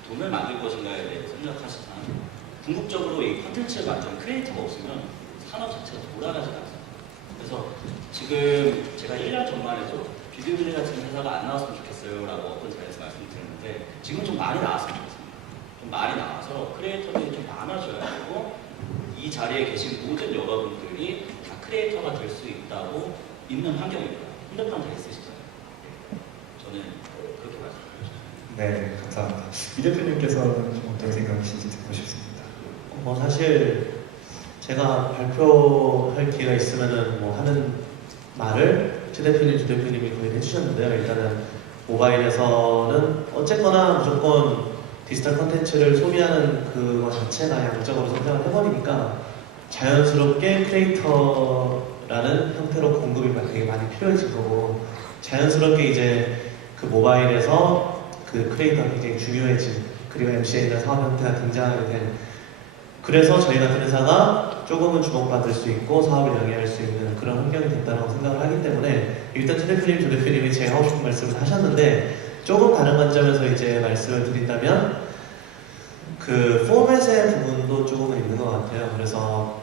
돈을 만들 것인가에 대해서 생각하시지만 궁극적으로 이 콘텐츠를 만드는 크리에이터가 없으면 산업 자체가 돌아가지 않습니다. 그래서 지금 제가 1년 전만 해도 비디오빌리 같은 회사가 안 나왔으면 좋겠어요 라고 어떤 자리에서 말씀드렸는데 지금 좀 많이 나왔으면 좋겠습니다. 좀 많이 나와서 크리에이터들이 좀 많아져야 되고 이 자리에 계신 모든 여러분들이 다 크리에이터가 될 수 있다고 있는 환경입니다. 핸드폰 다 있으시잖아요. 저는 그렇게 말씀드리고 싶습니다. 네, 감사합니다. 이 대표님께서는 좀 어떤 생각이신지 듣고 싶습니다. 사실 제가 발표할 기회가 있으면은 하는 말을 최 대표님, 조 대표님이 거의 해주셨는데요. 일단은 모바일에서는 어쨌거나 무조건 디지털 컨텐츠를 소비하는 그거 자체가 양적으로 성장을 해버리니까 자연스럽게 크리에이터라는 형태로 공급이 되게 많이 필요해진 거고 자연스럽게 이제 그 모바일에서 그 크리에이터가 굉장히 중요해진 그리고 MCN이나 사업 형태가 등장하게 된 그래서 저희 같은 회사가 조금은 주목받을 수 있고 사업을 영위할 수 있는 그런 환경이 됐다고 생각을 하기 때문에 일단 최 대표님, 조 대표님이 제가 하고 싶은 말씀을 하셨는데 조금 다른 관점에서 이제 말씀을 드린다면 그 포맷의 부분도 조금은 있는 것 같아요. 그래서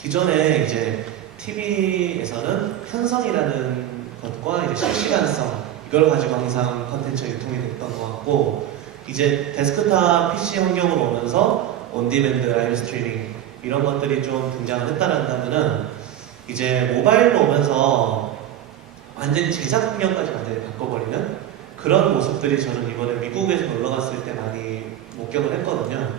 기존에 이제 TV에서는 편성이라는 것과 이제 실시간성 이걸 가지고 항상 컨텐츠 유통이 됐던 것 같고 이제 데스크탑 PC 환경으로 오면서 온디맨드, 라이브 스트리밍 이런 것들이 좀 등장을 했다라면은 이제 모바일로 오면서 완전 제작 환경까지 완전히 바꿔버리는 그런 모습들이 저는 이번에 미국에서 놀러 갔을 때 많이 목격을 했거든요.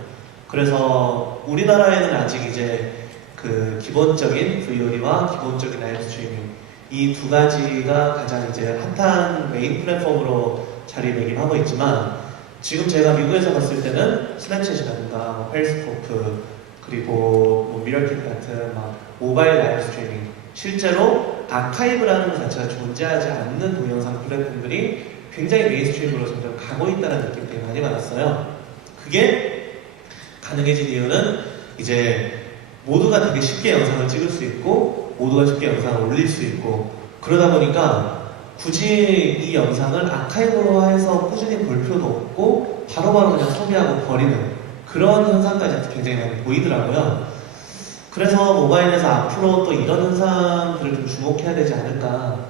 그래서 우리나라에는 아직 이제 그 기본적인 VOD와 기본적인 라이브 스트리밍 이 두 가지가 가장 이제 핫한 메인 플랫폼으로 자리매김하고 있지만 지금 제가 미국에서 봤을 때는 스냅챗이라든가 뭐 페리스코프 그리고 뭐 미러킷 같은 막 모바일 라이브 스트리밍 실제로 아카이브라는 것 자체가 존재하지 않는 동영상 플랫폼들이 굉장히 메인스트림으로 점점 가고 있다는 느낌이 되게 많이 받았어요. 그게 가능해진 이유는 이제 모두가 되게 쉽게 영상을 찍을 수 있고 모두가 쉽게 영상을 올릴 수 있고 그러다 보니까 굳이 이 영상을 아카이브로 해서 꾸준히 볼 필요도 없고 바로바로 그냥 소비하고 버리는 그런 현상까지 굉장히 많이 보이더라고요. 그래서 모바일에서 앞으로 또 이런 현상들을 좀 주목해야 되지 않을까.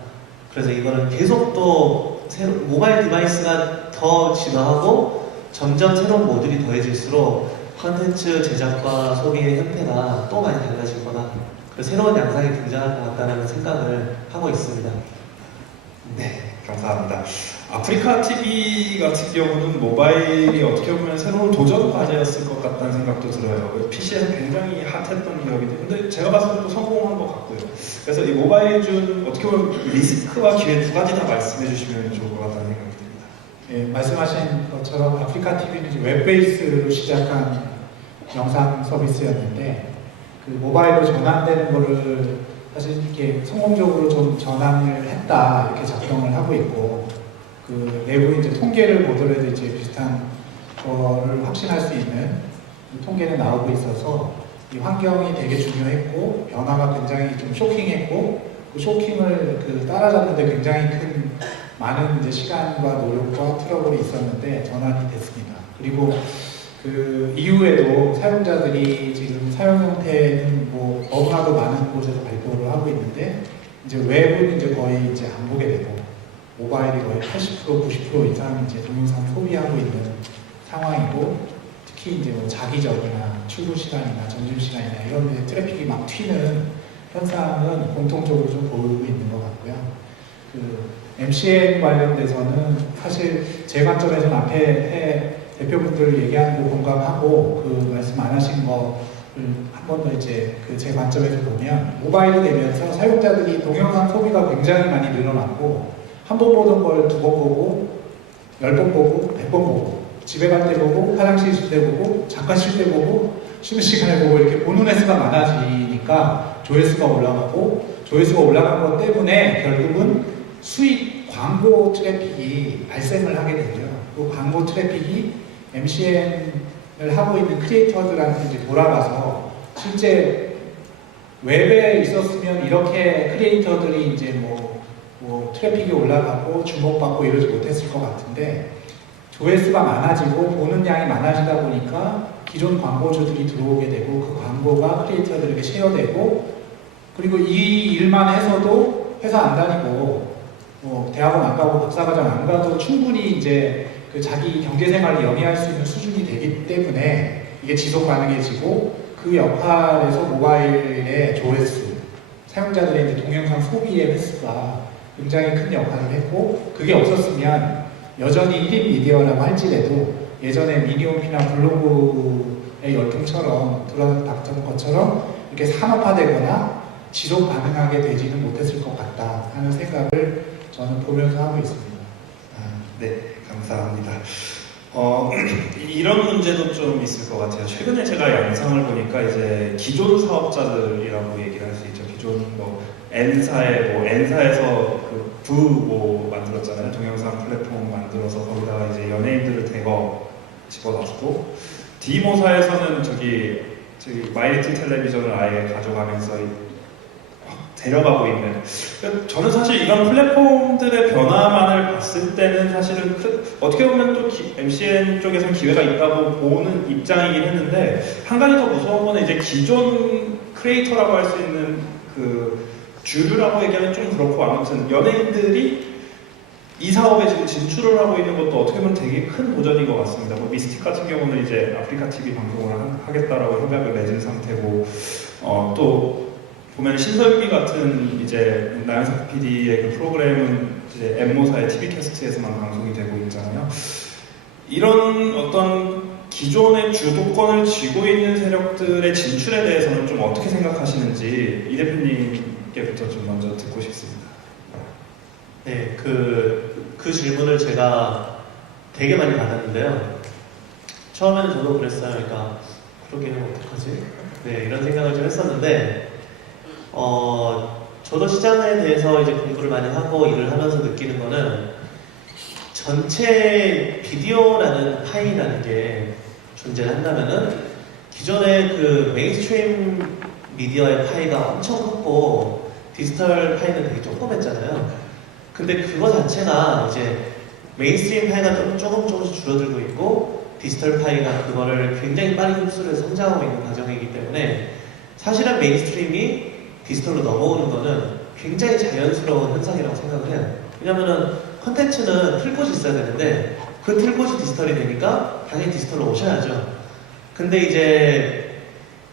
그래서 이거는 계속 또 모바일 디바이스가 더 진화하고 점점 새로운 모듈이 더해질수록 컨텐츠 제작과 소비의 형태가 또 많이 달라질 거다. 그래서 새로운 양상이 등장할 것 같다는 생각을 하고 있습니다. 네, 감사합니다. 아프리카 TV 같은 경우는 모바일이 어떻게 보면 새로운 도전 과제였을 것 같다는 생각도 들어요. PC에서 굉장히 핫했던 기억인데, 근데 제가 봤을 때 또 성공한 것 같고요. 그래서 이 모바일 준 어떻게 보면 리스크와 기회 두 가지 다 말씀해 주시면 좋을 것 같다는 생각이 듭니다. 예, 말씀하신 것처럼 아프리카 TV는 이제 웹 베이스로 시작한 영상 서비스였는데 그 모바일로 전환되는 거를 사실 이렇게 성공적으로 좀 전환을 했다 이렇게 작동을 하고 있고 그 내부 이제 통계를 보더라도 이제 비슷한 거를 확신할 수 있는 통계는 나오고 있어서 이 환경이 되게 중요했고 변화가 굉장히 좀 쇼킹했고 그 쇼킹을 그 따라잡는데 굉장히 큰 많은 이제 시간과 노력과 트러블이 있었는데 전환이 됐습니다. 그리고 그 이후에도 사용자들이 지금 사용 형태는 뭐 너무나도 많은 곳에서 발표를 하고 있는데 이제 웹은 이제 거의 이제 안 보게 되고 모바일이 거의 80% 90% 이상 이제 동영상 소비하고 있는 상황이고 특히 이제 뭐 자기적이나 출근 시간이나 점심 시간이나 이런 데 트래픽이 막 튀는 현상은 공통적으로 좀 보이고 있는 것 같고요. 그 MCN 관련돼서는 사실 제 관점에서는 앞에 대표분들 얘기하는 거 공감하고 그 말씀 안 하신 거를 한 번 더 이제 그 제 관점에서 보면 모바일이 되면서 사용자들이 동영상 소비가 굉장히 많이 늘어났고 한 번 보던 걸 두 번 보고 10번 보고 100번 보고 집에 갈 때 보고 화장실 있을 때 보고 잠깐 쉴 때 보고 쉬는 시간에 보고 이렇게 보는 횟수가 많아지니까 조회수가 올라가고 조회수가 올라간 것 때문에 결국은 수익 광고 트래픽이 발생을 하게 되죠. 그 광고 트래픽이 MCN을 하고 있는 크리에이터들한테 이제 돌아가서 실제 웹에 있었으면 이렇게 크리에이터들이 이제 뭐 트래픽이 올라가고 주목받고 이러지 못했을 것 같은데 조회수가 많아지고 보는 양이 많아지다 보니까 기존 광고주들이 들어오게 되고 그 광고가 크리에이터들에게 쉐어되고 그리고 이 일만 해서도 회사 안 다니고 뭐 대학원 안 가고 박사과정 안 가도 충분히 이제 그 자기 경제생활을 영위할 수 있는 수준이 되기 때문에 이게 지속 가능해지고 그 역할에서 모바일의 조회수, 사용자들의 이제 동영상 소비의 횟수가 굉장히 큰 역할을 했고 그게 없었으면 여전히 1인 미디어라고 할지라도 예전에 미니홈피나 블로그의 열풍처럼 들어갔던 것처럼 이렇게 산업화되거나 지속 가능하게 되지는 못했을 것 같다 하는 생각을 저는 보면서 하고 있습니다. 네, 감사합니다. 이런 문제도 좀 있을 것 같아요. 최근에 제가 영상을 보니까 이제 기존 사업자들이라고 얘기를 할 수 있죠. 기존 뭐 N사에서 그 뭐 만들었잖아요. 동영상 플랫폼 만들어서 거기다가 이제 연예인들을 대거 집어넣고 D모사에서는 저기 마이리틀 텔레비전을 아예 가져가면서 데려가고 있는. 저는 사실 이런 플랫폼들의 변화만을 봤을 때는 사실은 어떻게 보면 또 MCN 쪽에서는 기회가 있다고 보는 입장이긴 했는데 한 가지 더 무서운 거는 이제 기존 크리에이터라고 할 수 있는 그 주류라고 얘기하면 좀 그렇고 아무튼 연예인들이 이 사업에 지금 진출을 하고 있는 것도 어떻게 보면 되게 큰 도전인 것 같습니다. 뭐 미스틱 같은 경우는 이제 아프리카 TV 방송을 하겠다라고 협약을 맺은 상태고 또 보면 신서유기 같은 이제 나연석 PD의 그 프로그램은 이제 엠모사의 TV 캐스트에서만 방송이 되고 있잖아요. 이런 어떤 기존의 주도권을 쥐고 있는 세력들의 진출에 대해서는 좀 어떻게 생각하시는지 이 대표님께부터 좀 먼저 듣고 싶습니다. 네, 그 질문을 제가 되게 많이 받았는데요. 처음에는 저도 그랬어요. 그러니까 그러게 어떡하지? 네, 이런 생각을 좀 했었는데 저도 시장에 대해서 이제 공부를 많이 하고 일을 하면서 느끼는 거는 전체 비디오라는 파이라는 게 존재를 한다면은 기존의 그 메인스트림 미디어의 파이가 엄청 컸고 디지털 파이는 되게 조그맸잖아요. 근데 그거 자체가 이제 메인스트림 파이가 조금씩 줄어들고 있고 디지털 파이가 그거를 굉장히 빠른 흡수를 성장하고 있는 과정이기 때문에 사실은 메인스트림이 디지털로 넘어오는 거는 굉장히 자연스러운 현상이라고 생각을 해요. 왜냐면은 컨텐츠는 틀곳이 있어야 되는데 그 틀곳이 디지털이 되니까 당연히 디지털로 오셔야죠. 근데 이제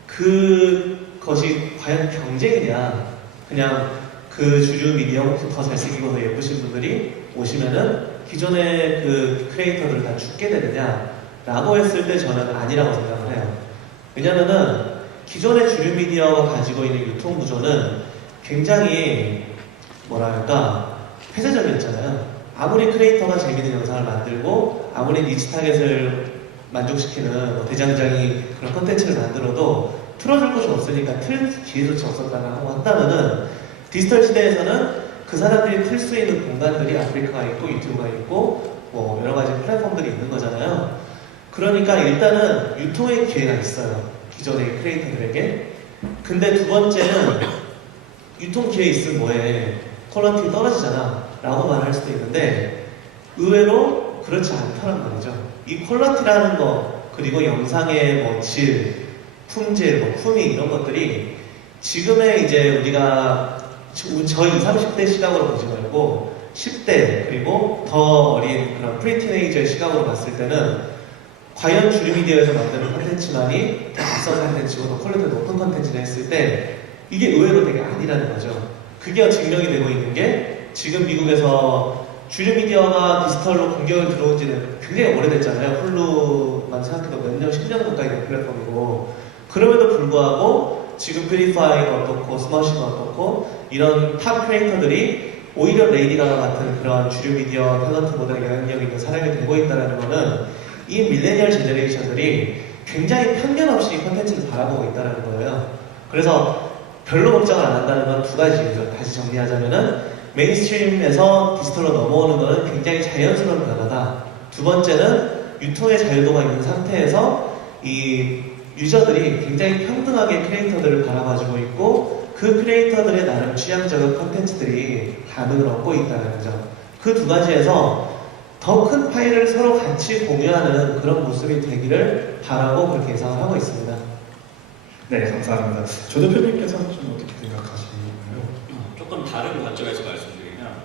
그것이 과연 경쟁이냐, 그냥 그 주류 미디어 혹시 더 잘생기고 더 예쁘신 분들이 오시면은 기존의 그 크리에이터들을 다 죽게 되느냐라고 했을 때 저는 아니라고 생각을 해요. 왜냐면은 기존의 주류 미디어가 가지고 있는 유통 구조는 굉장히 뭐랄까 폐쇄적이었잖아요. 아무리 크리에이터가 재밌는 영상을 만들고 아무리 니치 타겟을 만족시키는 대장장이 그런 컨텐츠를 만들어도 틀어줄 곳이 없으니까 틀 기회조차 없었다고 한다면은 디지털 시대에서는 그 사람들이 틀 수 있는 공간들이 아프리카가 있고 유튜브가 있고 뭐 여러 가지 플랫폼들이 있는 거잖아요. 그러니까 일단은 유통의 기회가 있어요. 기존의 크리에이터들에게. 근데 두 번째는 유통 기회 있으면 뭐해. 퀄리티 떨어지잖아. 라고 말할 수도 있는데 의외로 그렇지 않다는 말이죠. 이 퀄리티라는 거 그리고 영상의 뭐 질, 품질, 뭐 품위 이런 것들이 지금의 이제 우리가 저희 20, 30대 시각으로 보지 말고 10대 그리고 더 어린 그런 프리티네이저의 시각으로 봤을 때는 과연 주류 미디어에서 만드는 컨텐츠만이 더 낯선 컨텐츠고 더 퀄리티가 높은 컨텐츠를 했을 때 이게 의외로 되게 아니라는 거죠. 그게 증명이 되고 있는 게 지금 미국에서 주류 미디어가 디지털로 공격을 들어온 지는 굉장히 오래됐잖아요. 훌루만 생각해도 몇 년, 10년 가까이 된 플랫폼이고 그럼에도 불구하고 지금 퓨리파이가 어떻고 스머시가 어떻고 이런 탑 크리에이터들이 오히려 레이디 가가 같은 그런 주류 미디어 탤런트보다 영향력 있는 사람이 되고 있다는 거는 이 밀레니얼 제너레이션들이 굉장히 편견 없이 컨텐츠를 바라보고 있다는 거예요. 그래서 별로 걱정을 안 한다는 건 두 가지 이유죠. 다시 정리하자면은 메인스트림에서 디지털로 넘어오는 것은 굉장히 자연스러운 변화다. 두 번째는 유통의 자유도가 있는 상태에서 이 유저들이 굉장히 평등하게 크리에이터들을 바라봐주고 있고 그 크리에이터들의 나름 취향적인 컨텐츠들이 반응을 얻고 있다는 거죠. 그 두 가지에서 더 큰 파일을 서로 같이 공유하는 그런 모습이 되기를 바라고 그렇게 예상을 하고 있습니다. 네, 감사합니다. 조 대표님께서는 좀 어떻게 생각하시나요? 조금 다른 관점에서 말씀드리면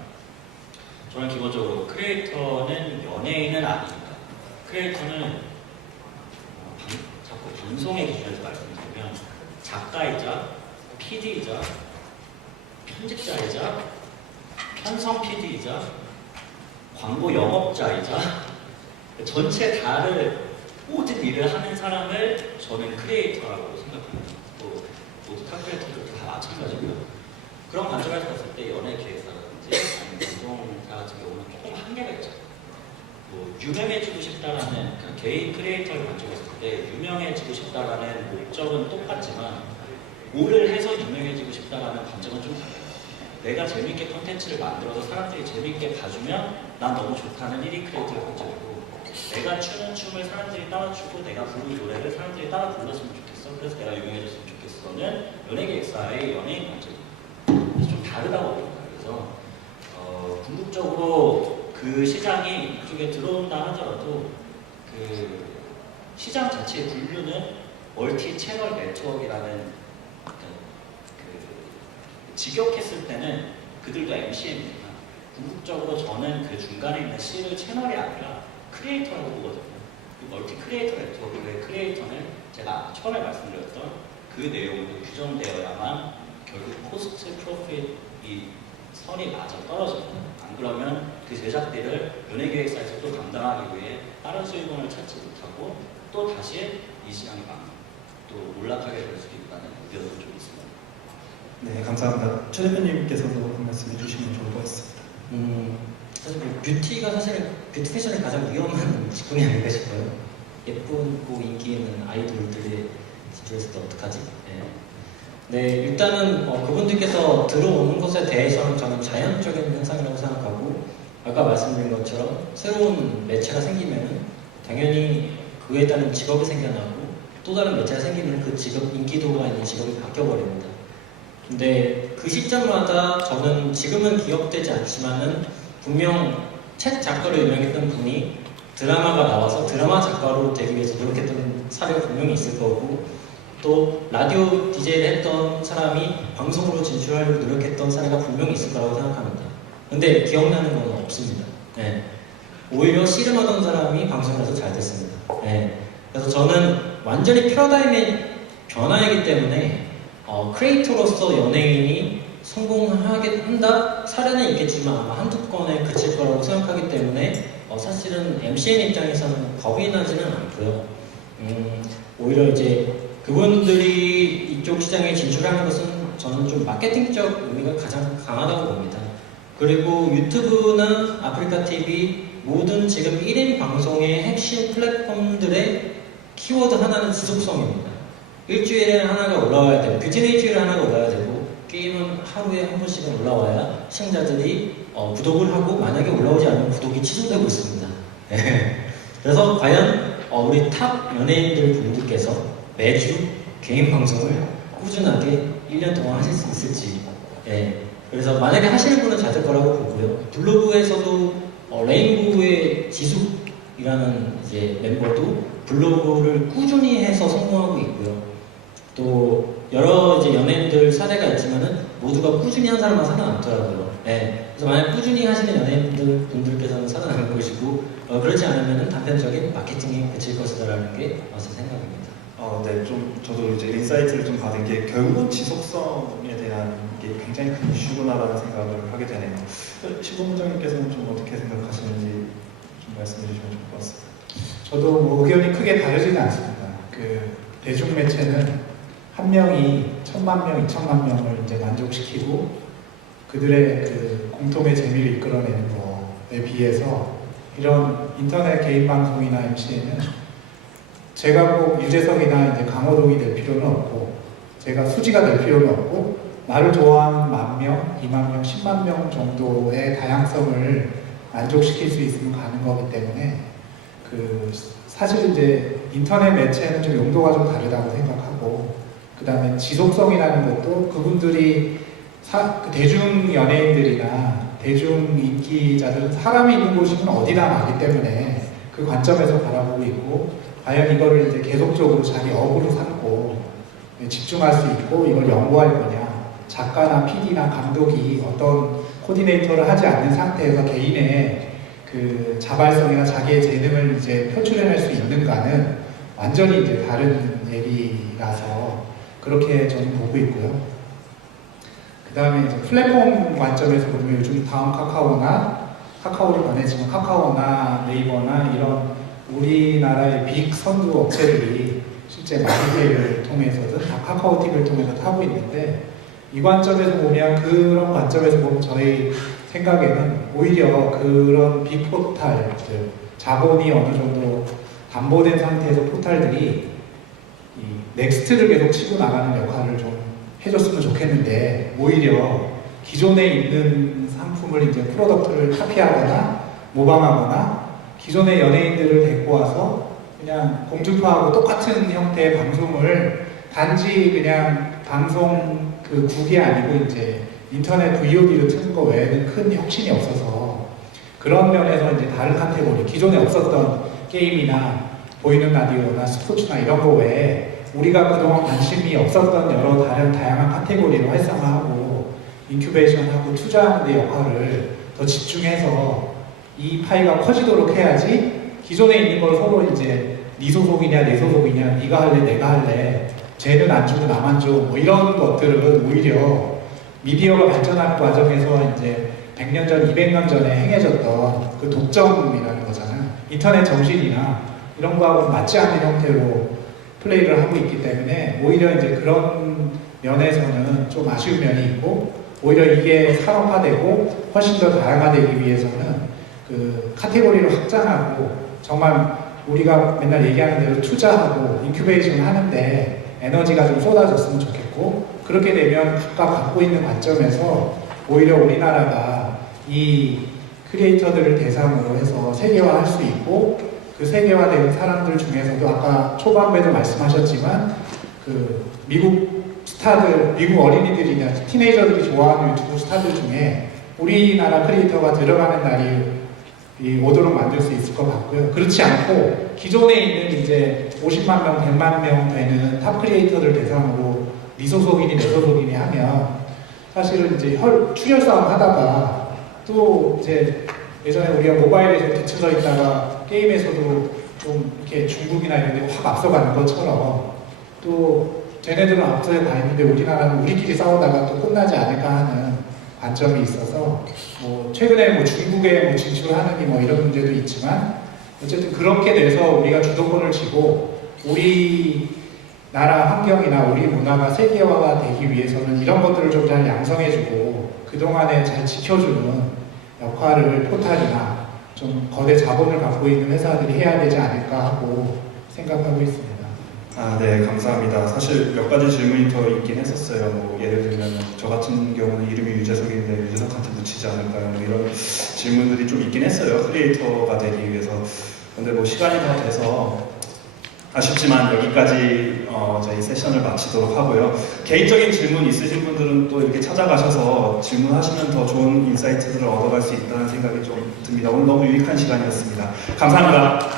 저는 기본적으로 크리에이터는 연예인은 아닙니다. 크리에이터는 자꾸 방송의 기준에서 말씀드리면 작가이자 PD이자 편집자이자 편성 PD이자 광고 영업자이자 전체 다를 모든 일을 하는 사람을 저는 크리에이터라고 생각합니다. 모두 탑 크리에이터들도 다 마찬가지고요. 그런 관점에서 봤을 때 연예 기획사라든지 아니면 방송사 같은 경우는 조금 한계가 있죠. 뭐 유명해지고 싶다라는 그러니까 개인 크리에이터를 관점에서 봤을 때 유명해지고 싶다라는 목적은 똑같지만 뭐를 해서 유명해지고 싶다라는 관점은 좀 달라요. 내가 재밌게 콘텐츠를 만들어서 사람들이 재밌게 봐주면 난 너무 좋다는 1위 크리에이터의 관점이고 내가 추는 춤을 사람들이 따라추고 내가 부르는 노래를 사람들이 따라 불렀으면 좋겠어. 그래서 내가 유명해졌으면 좋겠어는 연예기획사의 연예인 관점입니다. 그래서 좀 다르다고 봅니다. 그래서 궁극적으로 그 시장이 이쪽에 들어온다 하더라도 그 시장 자체의 분류는 멀티 채널 네트워크라는 직역했을 때는 그들도 MCN이지만 궁극적으로 저는 그 중간에 있는 C를 채널이 아니라 크리에이터라고 보거든요. 이 멀티 크리에이터 네트워크의 크리에이터는 제가 처음에 말씀드렸던 그 내용으로 규정되어야만 결국 코스트 프로핏 이 선이 맞아 떨어집니다. 안 그러면 그 제작비를 연예기획사에서 또 감당하기 위해 다른 수익원을 찾지 못하고 또 다시 이 시장이 또 올라가게 될 수도 있다는 우려도 좀 있습니다. 네, 감사합니다. 최 대표님께서도 한 말씀 해주시면 좋을 것 같습니다. 뷰티가 사실은 뷰티 패션의 가장 위험한 직군이 아닐까 싶어요. 예쁘고 인기 있는 아이돌들이 진출했을 때 어떡하지? 네, 일단은 그분들께서 들어오는 것에 대해서는 저는 자연적인 현상이라고 생각하고 아까 말씀드린 것처럼 새로운 매체가 생기면은 당연히 그에 따른 직업이 생겨나고 또 다른 매체가 생기면 그 직업 인기도가 있는 직업이 바뀌어버립니다. 근데 그 시점마다 저는 지금은 기억되지 않지만은 분명 책 작가로 유명했던 분이 드라마가 나와서 드라마 작가로 되기 위해서 노력했던 사례가 분명히 있을 거고 또 라디오 DJ를 했던 사람이 방송으로 진출하려고 노력했던 사례가 분명히 있을 거라고 생각합니다. 근데 기억나는 건 없습니다. 네. 오히려 씨름하던 사람이 방송에 가서 잘 됐습니다. 네. 그래서 저는 완전히 패러다임의 변화이기 때문에 크리에이터로서 연예인이 성공하게 한다? 사례는 있겠지만 아마 한두 건에 그칠 거라고 생각하기 때문에 사실은 MCN 입장에서는 겁이 나지는 않고요. 오히려 이제 그분들이 이쪽 시장에 진출하는 것은 저는 좀 마케팅적 의미가 가장 강하다고 봅니다. 그리고 유튜브나 아프리카 TV 모든 지금 1인 방송의 핵심 플랫폼들의 키워드 하나는 지속성입니다. 일주일에 하나가 올라와야 되고 뷰티는 일주일에 하나가 올라와야 되고 게임은 하루에 한 번씩은 올라와야 시청자들이 구독을 하고 만약에 올라오지 않으면 구독이 취소되고 있습니다. 그래서 과연 우리 탑 연예인들 분들께서 매주 개인 방송을 꾸준하게 1년 동안 하실 수 있을지 그래서 만약에 하시는 분은 잘 될 거라고 보고요. 블로그에서도 레인보우의 지숙이라는 이제 멤버도 블로그를 꾸준히 해서 성공하고 있고요. 또 여러 이제 연예인들 사례가 있지만은 모두가 꾸준히 한 사람만 살아남더라고요. 그래서 만약 꾸준히 하시는 연예인분들께서는 살아남을 것이고 그렇지 않으면은 단편적인 마케팅에 그칠 것이다라는 게 제 생각입니다. 네, 좀 저도 이제 인사이트를 좀 받은 게 결국은 지속성에 대한 게 굉장히 큰 이슈구나라는 생각을 하게 되네요. 신부부장님께서는 좀 어떻게 생각하시는지 좀 말씀해 주시면 좋을 것 같습니다. 저도 뭐 의견이 크게 다르지는 않습니다. 그 대중매체는 한 명이 1000만 명, 2000만 명을 이제 만족시키고 그들의 그 공통의 재미를 이끌어내는 것에 비해서 이런 인터넷 개인 방송이나 MCN은 제가 꼭 유재석이나 이제 강호동이 될 필요는 없고 제가 수지가 될 필요는 없고 나를 좋아하는 10,000명, 20,000명, 10만 명 정도의 다양성을 만족시킬 수 있으면 가는 거기 때문에 그 사실 이제 인터넷 매체는 좀 용도가 좀 다르다고 생각하고 그 다음에 지속성이라는 것도 그분들이 그 대중 연예인들이나 대중 인기자들은 사람이 있는 곳이면 어디나 가기 때문에 그 관점에서 바라보고 있고 과연 이거를 이제 계속적으로 자기 업으로 삼고 집중할 수 있고 이걸 연구할 거냐 작가나 PD나 감독이 어떤 코디네이터를 하지 않는 상태에서 개인의 그 자발성이나 자기의 재능을 이제 표출해낼 수 있는가는 완전히 이제 다른 얘기라서 그렇게 저는 보고 있고요. 그 다음에 이제 플랫폼 관점에서 보면 요즘 다음 카카오를 권했지만 카카오나 네이버나 이런 우리나라의 빅 선두 업체들이 실제 마케팅을 통해서든 다 카카오 TV를 통해서 하고 있는데 이 관점에서 보면 그런 관점에서 보면 저희 생각에는 오히려 그런 빅 포탈들 자본이 어느 정도 담보된 상태에서 포탈들이 이 넥스트를 계속 치고 나가는 역할을 좀 해줬으면 좋겠는데 오히려 기존에 있는 상품을 이제 프로덕트를 카피하거나 모방하거나 기존의 연예인들을 데리고 와서 그냥 공중파하고 똑같은 형태의 방송을 단지 그냥 방송 그 국이 아니고 이제 인터넷 VOD를 트는 거 외에는 큰 혁신이 없어서 그런 면에서 이제 다른 카테고리 기존에 없었던 게임이나 보이는 라디오나 스포츠나 이런 거 외에 우리가 그동안 관심이 없었던 여러 다양한 카테고리를 활성화하고 인큐베이션하고 투자하는 데 역할을 더 집중해서 이 파이가 커지도록 해야지 기존에 있는 걸 서로 이제 네 소속이냐 내 소속이냐 네가 할래 내가 할래 쟤는 안 주고 나만 줘 뭐 이런 것들은 오히려 미디어가 발전하는 과정에서 이제 100년 전, 200년 전에 행해졌던 그 독점이라는 거잖아요. 인터넷 정신이나 이런 거하고 맞지 않는 형태로 플레이를 하고 있기 때문에 오히려 이제 그런 면에서는 좀 아쉬운 면이 있고 오히려 이게 산업화되고 훨씬 더 다양화되기 위해서는 그 카테고리를 확장하고 정말 우리가 맨날 얘기하는 대로 투자하고 인큐베이션 하는데 에너지가 좀 쏟아졌으면 좋겠고 그렇게 되면 각각 갖고 있는 관점에서 오히려 우리나라가 이 크리에이터들을 대상으로 해서 세계화할 수 있고 그 세계화된 사람들 중에서도 아까 초반에도 말씀하셨지만 그 미국 스타들, 미국 어린이들이나 티네이저들이 좋아하는 유튜브 스타들 중에 우리나라 크리에이터가 들어가는 날이 오도록 만들 수 있을 것 같고요. 그렇지 않고 기존에 있는 이제 50만 명, 100만 명 되는 탑 크리에이터들 대상으로 네 소속이니 내 소속이니 하면 사실은 이제 출혈 싸움 하다가 또 이제 예전에 우리가 모바일에서 뒤쳐져 있다가 게임에서도 좀 이렇게 중국이나 이런 데 확 앞서가는 것처럼 또 쟤네들은 앞서에 가 있는데 우리나라는 우리끼리 싸우다가 또 끝나지 않을까 하는 관점이 있어서 뭐 최근에 뭐 중국에 뭐 진출하느니 뭐 이런 문제도 있지만 어쨌든 그렇게 돼서 우리가 주도권을 쥐고 우리 나라 환경이나 우리 문화가 세계화가 되기 위해서는 이런 것들을 좀 잘 양성해주고 그동안에 잘 지켜주는 역할을 포탈이나 좀 거대 자본을 갖고 있는 회사들이 해야 되지 않을까 하고 생각하고 있습니다. 네, 감사합니다. 사실 몇 가지 질문이 더 있긴 했었어요. 뭐 예를 들면 저 같은 경우는 이름이 유재석인데 유재석한테 묻히지 않을까요? 뭐 이런 질문들이 좀 있긴 했어요. 크리에이터가 되기 위해서. 근데 뭐 시간이 다 돼서 아쉽지만 여기까지 저희 세션을 마치도록 하고요. 개인적인 질문 있으신 분들은 또 이렇게 찾아가셔서 질문하시면 더 좋은 인사이트들을 얻어갈 수 있다는 생각이 좀 듭니다. 오늘 너무 유익한 시간이었습니다. 감사합니다.